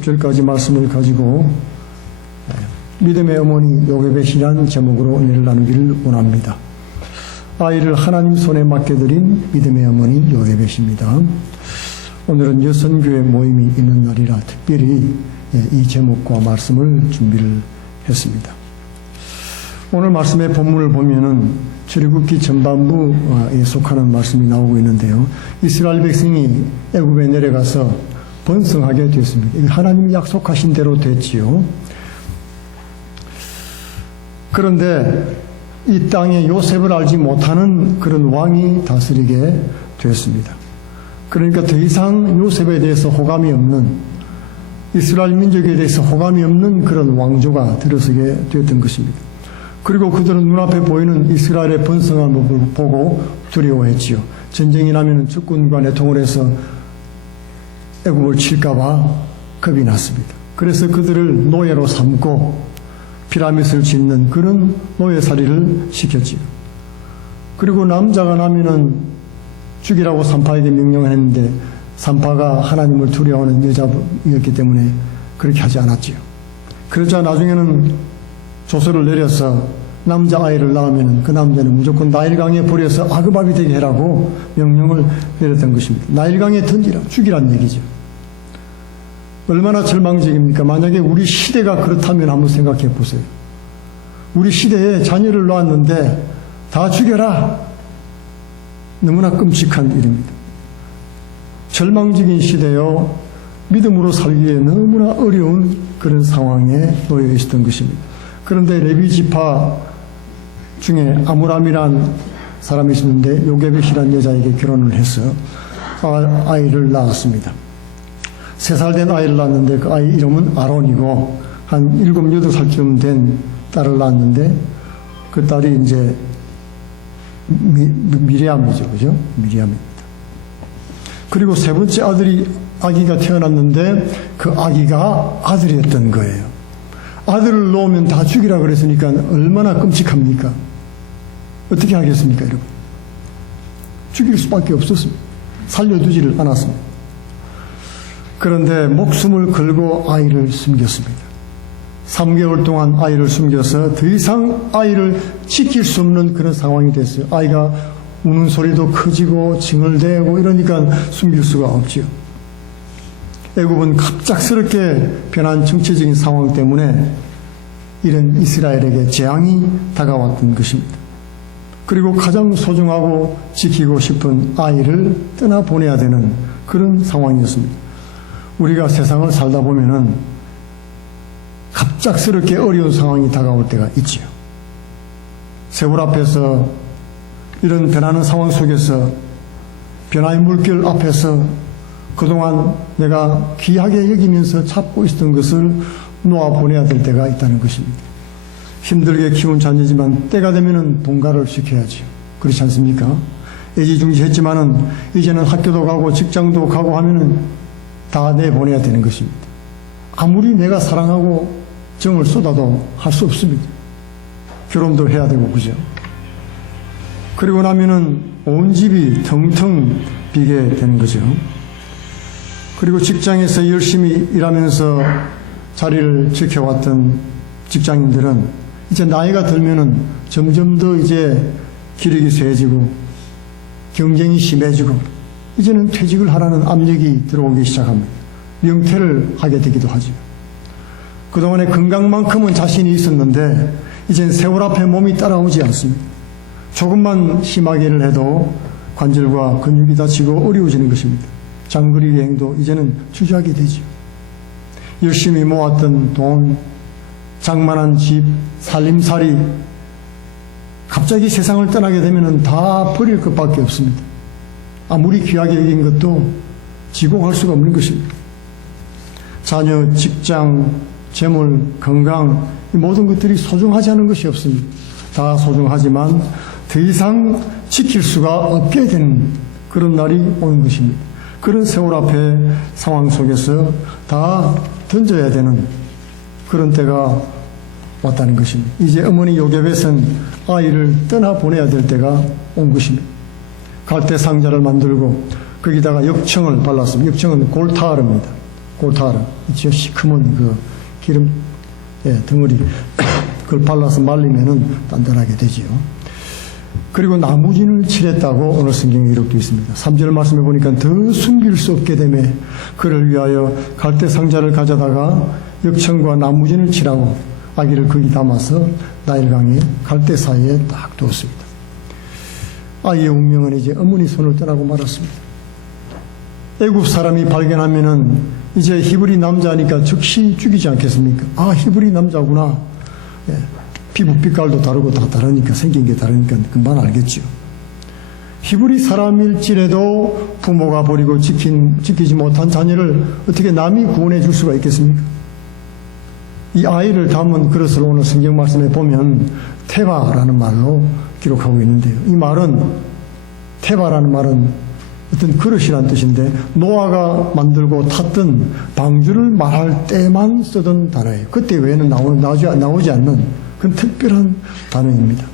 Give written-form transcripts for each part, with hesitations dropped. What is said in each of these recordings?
10절까지 말씀을 가지고 믿음의 어머니 요게벳이라는 제목으로 은혜를 나누기를 원합니다. 아이를 하나님 손에 맡겨드린 믿음의 어머니 요게벳입니다. 오늘은 여선교회 모임이 있는 날이라 특별히 이 제목과 말씀을 준비를 했습니다. 오늘 말씀의 본문을 보면은 출애굽기 전반부에 속하는 말씀이 나오고 있는데요. 이스라엘 백성이 애굽에 내려가서 번성하게 되었습니다. 하나님이 약속하신 대로 됐지요. 그런데 이 땅에 요셉을 알지 못하는 그런 왕이 다스리게 되었습니다. 그러니까 더 이상 요셉에 대해서 호감이 없는, 이스라엘 민족에 대해서 호감이 없는 그런 왕조가 들어서게 되었던 것입니다. 그리고 그들은 눈앞에 보이는 이스라엘의 번성함을 보고 두려워했지요. 전쟁이 나면 적군과 내통을 해서 애굽을 칠까봐 겁이 났습니다. 그래서 그들을 노예로 삼고 피라밋을 짓는 그런 노예살이를 시켰지요. 그리고 남자가 나면은 죽이라고 산파에게 명령을 했는데 산파가 하나님을 두려워하는 여자였기 때문에 그렇게 하지 않았지요. 그러자 나중에는 조서를 내려서 남자아이를 낳으면 그 남자는 무조건 나일강에 버려서 아그밥이 되게 해라고 명령을 내렸던 것입니다. 나일강에 던지라, 죽이란 얘기죠. 얼마나 절망적입니까? 만약에 우리 시대가 그렇다면 한번 생각해 보세요. 우리 시대에 자녀를 낳았는데 다 죽여라. 너무나 끔찍한 일입니다. 절망적인 시대요. 믿음으로 살기에 너무나 어려운 그런 상황에 놓여 있었던 것입니다. 그런데 레위 지파 중에 아므람이란 사람이 있었는데 요게벳이라는 여자에게 결혼을 해서 아이를 낳았습니다. 3살 된 아이를 낳았는데 그 아이 이름은 아론이고 한 7, 8살쯤 된 딸을 낳았는데 그 딸이 이제 미리암이죠. 그죠? 미리암입니다. 그리고 3번째 아기가 태어났는데 그 아기가 아들이었던 거예요. 아들을 놓으면 다 죽이라 그랬으니까 얼마나 끔찍합니까? 어떻게 하겠습니까, 여러분? 죽일 수밖에 없었습니다. 살려두지를 않았습니다. 그런데 목숨을 걸고 아이를 숨겼습니다. 3개월 동안 아이를 숨겨서 더 이상 아이를 지킬 수 없는 그런 상황이 됐어요. 아이가 우는 소리도 커지고 징얼대고 이러니까 숨길 수가 없지요. 애굽은 갑작스럽게 변한 정치적인 상황 때문에 이런 이스라엘에게 재앙이 다가왔던 것입니다. 그리고 가장 소중하고 지키고 싶은 아이를 떠나보내야 되는 그런 상황이었습니다. 우리가 세상을 살다 보면은 갑작스럽게 어려운 상황이 다가올 때가 있지요. 세월 앞에서 이런 변하는 상황 속에서 변화의 물결 앞에서 그동안 내가 귀하게 여기면서 잡고 있었던 것을 놓아보내야 될 때가 있다는 것입니다. 힘들게 키운 자녀지만 때가 되면 동가를 시켜야지. 그렇지 않습니까? 애지중지했지만은 이제는 학교도 가고 직장도 가고 하면은 다 내보내야 되는 것입니다. 아무리 내가 사랑하고 정을 쏟아도 할 수 없습니다. 결혼도 해야 되고, 그죠? 그리고 나면은 온 집이 텅텅 비게 되는 거죠. 그리고 직장에서 열심히 일하면서 자리를 지켜왔던 직장인들은 이제 나이가 들면은 점점 더 이제 기력이 쇠해지고 경쟁이 심해지고 이제는 퇴직을 하라는 압력이 들어오기 시작합니다. 명퇴를 하게 되기도 하죠. 그동안에 건강만큼은 자신이 있었는데 이젠 세월 앞에 몸이 따라오지 않습니다. 조금만 심하게 일을 해도 관절과 근육이 다치고 어려워지는 것입니다. 장거리 여행도 이제는 주저하게 되죠. 열심히 모았던 돈, 장만한 집, 살림살이 갑자기 세상을 떠나게 되면 다 버릴 것밖에 없습니다. 아무리 귀하게 여긴 것도 지고할 수가 없는 것입니다. 자녀, 직장, 재물, 건강 이 모든 것들이 소중하지 않은 것이 없습니다. 다 소중하지만 더 이상 지킬 수가 없게 되는 그런 날이 오는 것입니다. 그런 세월 앞에 상황 속에서 다 던져야 되는 그런 때가 왔다는 것입니다. 이제 어머니 요게벳은 아이를 떠나보내야 될 때가 온 것입니다. 갈대 상자를 만들고 거기다가 역청을 발랐습니다. 역청은 골타르입니다. 고타르, 있죠. 시커먼 그 기름 덩어리 그걸 발라서 말리면은 단단하게 되지요. 그리고 나무진을 칠했다고 오늘 성경에 기록되어 있습니다. 3절 말씀해 보니까 더 숨길 수 없게 되매 그를 위하여 갈대 상자를 가져다가 역청과 나무진을 칠하고 아기를 거기 담아서 나일강의 갈대 사이에 딱 두었습니다. 아이의 운명은 이제 어머니 손을 떠나고 말았습니다. 애굽 사람이 발견하면은 이제 히브리 남자니까 즉시 죽이지 않겠습니까? 아, 히브리 남자구나. 피부 빛깔도 다르고 다 다르니까, 생긴 게 다르니까 금방 알겠죠. 히브리 사람일지라도 부모가 버리고 지키지 못한 자녀를 어떻게 남이 구원해 줄 수가 있겠습니까? 이 아이를 담은 그릇을 오늘 성경 말씀에 보면 테바라는 말로 기록하고 있는데요. 이 말은, 테바라는 말은 어떤 그릇이란 뜻인데 노아가 만들고 탔던 방주를 말할 때만 쓰던 단어예요. 그때 외에는 나오지 않는 그런 특별한 단어입니다.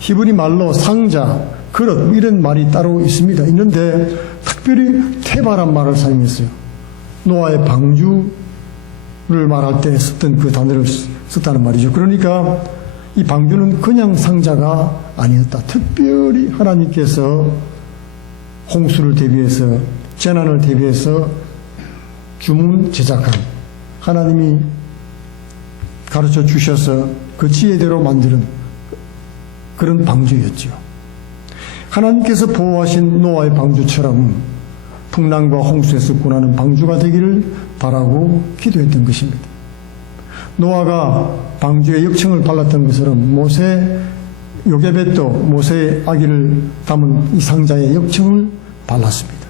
히브리 말로 상자, 그릇 이런 말이 따로 있는데 특별히 테바란 말을 사용했어요. 노아의 방주를 말할 때 썼던 그 단어를 썼다는 말이죠. 그러니까 이 방주는 그냥 상자가 아니었다. 특별히 하나님께서 홍수를 대비해서, 재난을 대비해서 주문 제작한, 하나님이 가르쳐 주셔서 그 지혜대로 만드는 그런 방주였죠. 하나님께서 보호하신 노아의 방주처럼 풍랑과 홍수에서 구원하는 방주가 되기를 바라고 기도했던 것입니다. 노아가 방주에 역청을 발랐던 것처럼 요게벳도 모세의 아기를 담은 이 상자에 역청을 발랐습니다.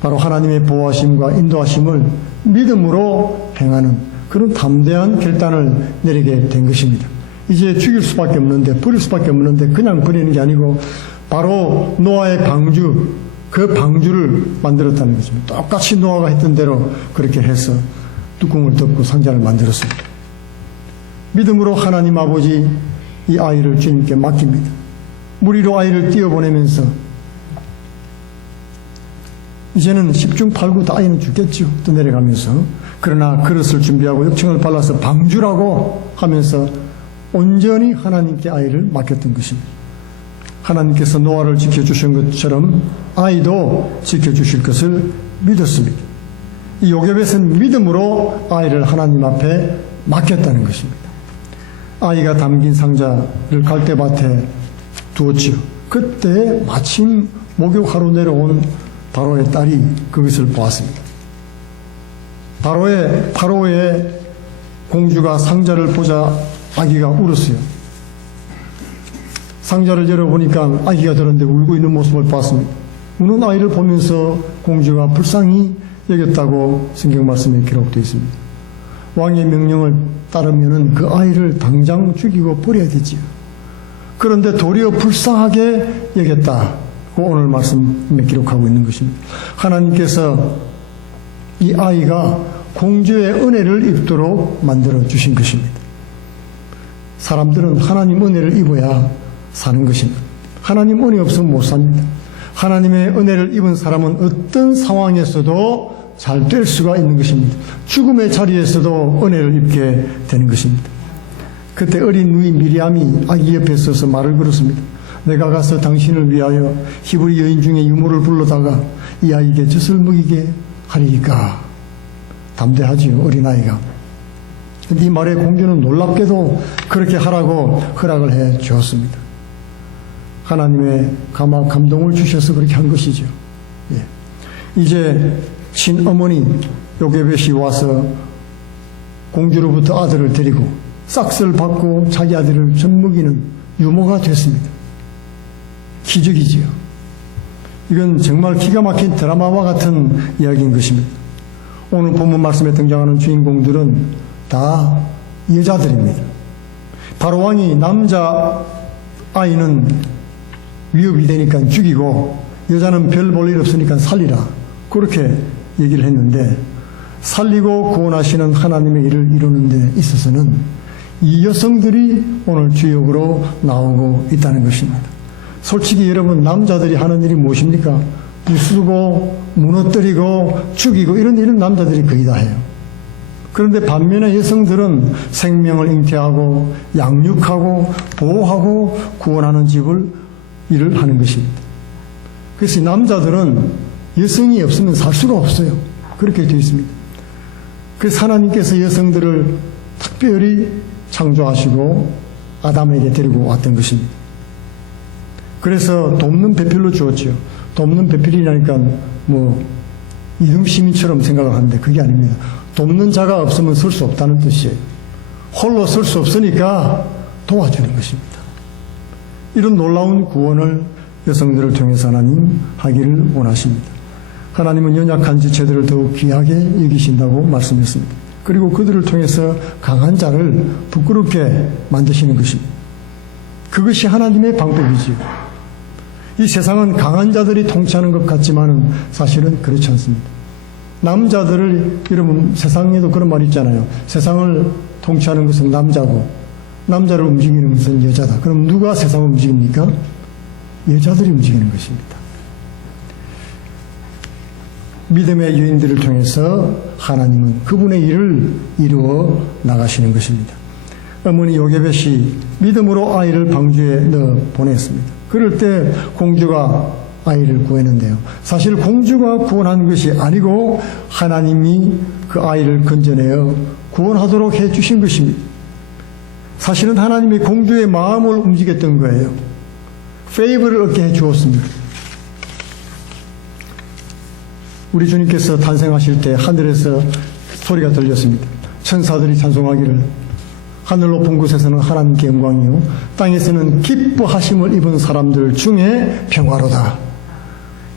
바로 하나님의 보호하심과 인도하심을 믿음으로 행하는 그런 담대한 결단을 내리게 된 것입니다. 이제 죽일 수밖에 없는데, 버릴 수밖에 없는데 그냥 버리는 게 아니고 바로 노아의 방주, 그 방주를 만들었다는 것입니다. 똑같이 노아가 했던 대로 그렇게 해서 뚜껑을 덮고 상자를 만들었습니다. 믿음으로 하나님 아버지 이 아이를 주님께 맡깁니다. 무리로 아이를 띄어보내면서 이제는 10중 8구 다 아이는 죽겠죠. 또 내려가면서. 그러나 그릇을 준비하고 역청을 발라서 방주라고 하면서 온전히 하나님께 아이를 맡겼던 것입니다. 하나님께서 노아를 지켜주신 것처럼 아이도 지켜주실 것을 믿었습니다. 이 요게벳은 믿음으로 아이를 하나님 앞에 맡겼다는 것입니다. 아이가 담긴 상자를 갈대밭에 두었지요. 그때 마침 목욕하러 내려온 바로의 딸이 그것을 보았습니다. 바로의 공주가 상자를 보자 아기가 울었어요. 상자를 열어보니까 아기가 들었는데 울고 있는 모습을 봤습니다. 우는 아이를 보면서 공주가 불쌍히 여겼다고 성경 말씀에 기록되어 있습니다. 왕의 명령을 따르면 그 아이를 당장 죽이고 버려야 되지요. 그런데 도리어 불쌍하게 여겼다고 오늘 말씀에 기록하고 있는 것입니다. 하나님께서 이 아이가 공주의 은혜를 입도록 만들어 주신 것입니다. 사람들은 하나님 은혜를 입어야 사는 것입니다. 하나님 은혜 없으면 못 삽니다. 하나님의 은혜를 입은 사람은 어떤 상황에서도 잘 될 수가 있는 것입니다. 죽음의 자리에서도 은혜를 입게 되는 것입니다. 그때 어린 누이 미리암이 아기 옆에 서서 말을 걸었습니다. 내가 가서 당신을 위하여 히브리 여인 중에 유모를 불러다가 이 아이에게 젖을 먹이게 하리이까. 담대하지요, 어린아이가. 근데 이 말에 공주는 놀랍게도 그렇게 하라고 허락을 해 주었습니다. 하나님의 감동을 주셔서 그렇게 한 것이죠. 예. 이제 친어머니 요게벳이 와서 공주로부터 아들을 데리고 싹스를 받고 자기 아들을 젖먹이는 유모가 됐습니다. 기적이지요. 이건 정말 기가 막힌 드라마와 같은 이야기인 것입니다. 오늘 본문 말씀에 등장하는 주인공들은 다 여자들입니다. 바로 왕이 남자 아이는 위협이 되니까 죽이고 여자는 별 볼 일 없으니까 살리라. 그렇게 얘기를 했는데 살리고 구원하시는 하나님의 일을 이루는 데 있어서는 이 여성들이 오늘 주역으로 나오고 있다는 것입니다. 솔직히 여러분 남자들이 하는 일이 무엇입니까? 부수고 무너뜨리고 죽이고 이런 남자들이 거의 다 해요. 그런데 반면에 여성들은 생명을 잉태하고 양육하고 보호하고 구원하는 일을 하는 것입니다. 그래서 남자들은 여성이 없으면 살 수가 없어요. 그렇게 되어 있습니다. 그래서 하나님께서 여성들을 특별히 창조하시고 아담에게 데리고 왔던 것입니다. 그래서 돕는 배필로 주었죠. 돕는 배필이라니까 이등 시민처럼 생각을 하는데 그게 아닙니다. 돕는 자가 없으면 설 수 없다는 뜻이에요. 홀로 설 수 없으니까 도와주는 것입니다. 이런 놀라운 구원을 여성들을 통해서 하나님 하기를 원하십니다. 하나님은 연약한 지체들을 더욱 귀하게 여기신다고 말씀했습니다. 그리고 그들을 통해서 강한 자를 부끄럽게 만드시는 것입니다. 그것이 하나님의 방법이지요. 이 세상은 강한 자들이 통치하는 것 같지만 사실은 그렇지 않습니다. 남자들을, 여러분 세상에도 그런 말이 있잖아요. 세상을 통치하는 것은 남자고 남자를 움직이는 것은 여자다. 그럼 누가 세상을 움직입니까? 여자들이 움직이는 것입니다. 믿음의 여인들을 통해서 하나님은 그분의 일을 이루어 나가시는 것입니다. 어머니 요게벳이 믿음으로 아이를 방주에 넣어 보냈습니다. 그럴 때 공주가 아이를 구했는데요. 사실 공주가 구원한 것이 아니고 하나님이 그 아이를 건져내어 구원하도록 해주신 것입니다. 사실은 하나님이 공주의 마음을 움직였던 거예요. 페이버를 얻게 해주었습니다. 우리 주님께서 탄생하실 때 하늘에서 소리가 들렸습니다. 천사들이 찬송하기를 하늘 높은 곳에서는 하나님께 영광이요 땅에서는 기뻐하심을 입은 사람들 중에 평화로다.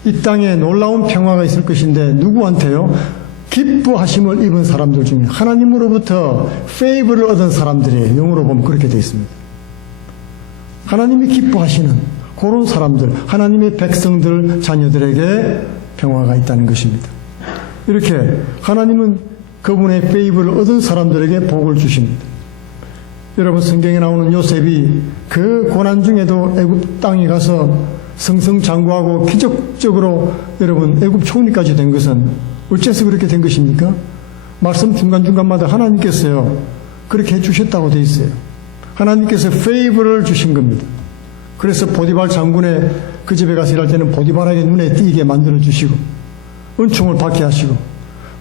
이 땅에 놀라운 평화가 있을 것인데 누구한테요? 기뻐하심을 입은 사람들 중에 하나님으로부터 페이버를 얻은 사람들이에요. 영어로 보면 그렇게 되어 있습니다. 하나님이 기뻐하시는 그런 사람들, 하나님의 백성들, 자녀들에게 평화가 있다는 것입니다. 이렇게 하나님은 그분의 페이버를 얻은 사람들에게 복을 주십니다. 여러분 성경에 나오는 요셉이 그 고난 중에도 애굽 땅에 가서 승승장구하고 기적적으로 여러분 애굽 총리까지 된 것은 어째서 그렇게 된 것입니까? 말씀 중간중간마다 하나님께서요 그렇게 해주셨다고 되어 있어요. 하나님께서 페이버를 주신 겁니다. 그래서 보디발 장군의 그 집에 가서 일할 때는 보디발에게 눈에 띄게 만들어 주시고 은총을 받게 하시고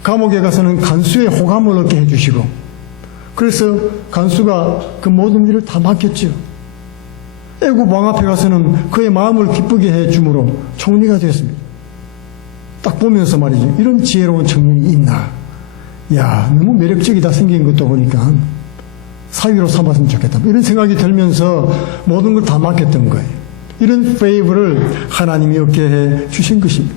감옥에 가서는 간수의 호감을 얻게 해주시고 그래서 간수가 그 모든 일을 다 맡겼죠. 애굽 왕 앞에 가서는 그의 마음을 기쁘게 해주므로 총리가 되었습니다. 딱 보면서 말이죠. 이런 지혜로운 청년이 있나. 야, 너무 매력적이다 생긴 것도 보니까 사위로 삼았으면 좋겠다. 이런 생각이 들면서 모든 걸 다 맡겼던 거예요. 이런 페이버를 하나님이 얻게 해 주신 것입니다.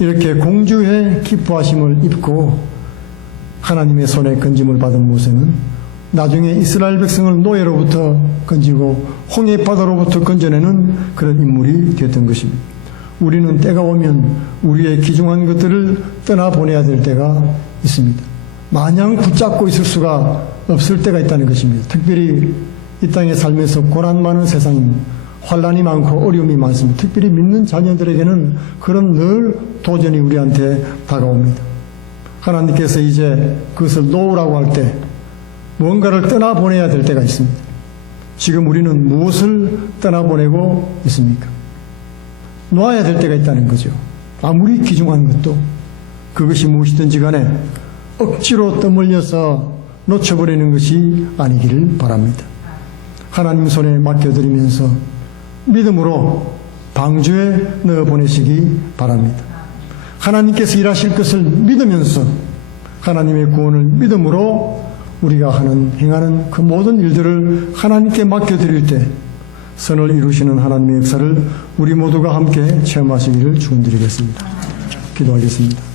이렇게 공주의 기뻐하심을 입고 하나님의 손에 건짐을 받은 모세는 나중에 이스라엘 백성을 노예로부터 건지고 홍해바다로부터 건져내는 그런 인물이 되었던 것입니다. 우리는 때가 오면 우리의 귀중한 것들을 떠나보내야 될 때가 있습니다. 마냥 붙잡고 있을 수가 없을 때가 있다는 것입니다. 특별히 이 땅에 살면서 고난 많은 세상입니다. 환란이 많고 어려움이 많습니다. 특별히 믿는 자녀들에게는 그런 늘 도전이 우리한테 다가옵니다. 하나님께서 이제 그것을 놓으라고 할 때 무언가를 떠나보내야 될 때가 있습니다. 지금 우리는 무엇을 떠나보내고 있습니까? 놓아야 될 때가 있다는 거죠. 아무리 귀중한 것도 그것이 무엇이든지 간에 억지로 떠밀려서 놓쳐버리는 것이 아니기를 바랍니다. 하나님 손에 맡겨드리면서 믿음으로 방주에 넣어보내시기 바랍니다. 하나님께서 일하실 것을 믿으면서 하나님의 구원을 믿음으로 우리가 행하는 그 모든 일들을 하나님께 맡겨드릴 때 선을 이루시는 하나님의 역사를 우리 모두가 함께 체험하시기를 축원드리겠습니다. 기도하겠습니다.